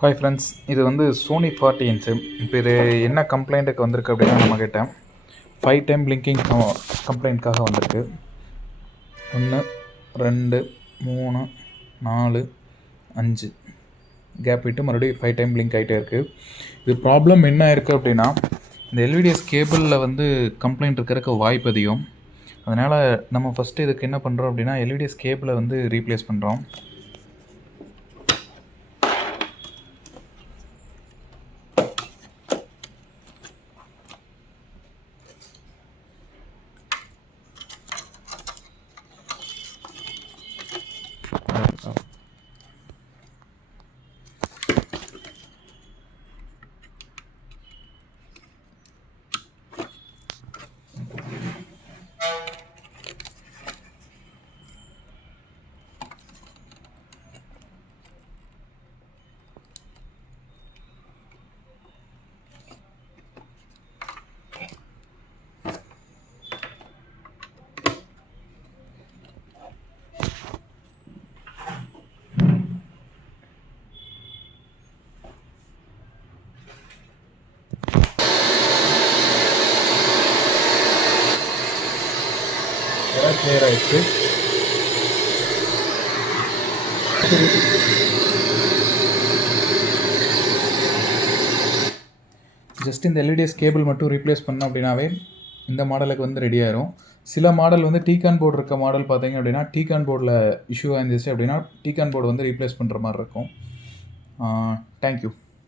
Hi friends, இது வந்து Sony 40 inch. இப்போ இது என்ன கம்ப்ளைண்ட்டுக்கு வந்திருக்கு அப்படின்னா, நம்ம கிட்ட 5 டைம் பிளிங்கிங் கம்ப்ளைண்ட்காக வந்திருக்கு. 1 2 3 4 5 கேப் விட்டு மறுபடியும் 5 டைம் பிளிங்க் ஆகிட்டே இருக்குது. இது ப்ராப்ளம் என்ன இருக்குது அப்படின்னா, இந்த எல்விடிஎஸ் கேபிளில் வந்து கம்ப்ளைண்ட் இருக்கிறதுக்கு வாய்ப்பு அதிகம். அதனால் நம்ம ஃபஸ்ட்டு இதுக்கு என்ன பண்ணுறோம் அப்படின்னா, எல்விடிஎஸ் கேபிளை வந்து ரீப்ளேஸ் பண்ணுறோம். கிளியர் ஆயிடுச்சு. ஜஸ்ட் இந்த எல்இடிஎஸ் கேபிள் மட்டும் ரீப்ளேஸ் பண்ணோம் அப்படின்னாவே இந்த மாடலுக்கு வந்து ரெடி ஆயிரும். சில மாடல் வந்து டீகான் போர்டு இருக்க மாடல் பார்த்தீங்க அப்படின்னா, டீகான் போர்டில் இஷ்யூ ஆயிருந்துச்சு அப்படின்னா டீகான் போர்டு வந்து ரீப்ளேஸ் பண்ணுற மாதிரி இருக்கும். தேங்க்யூ.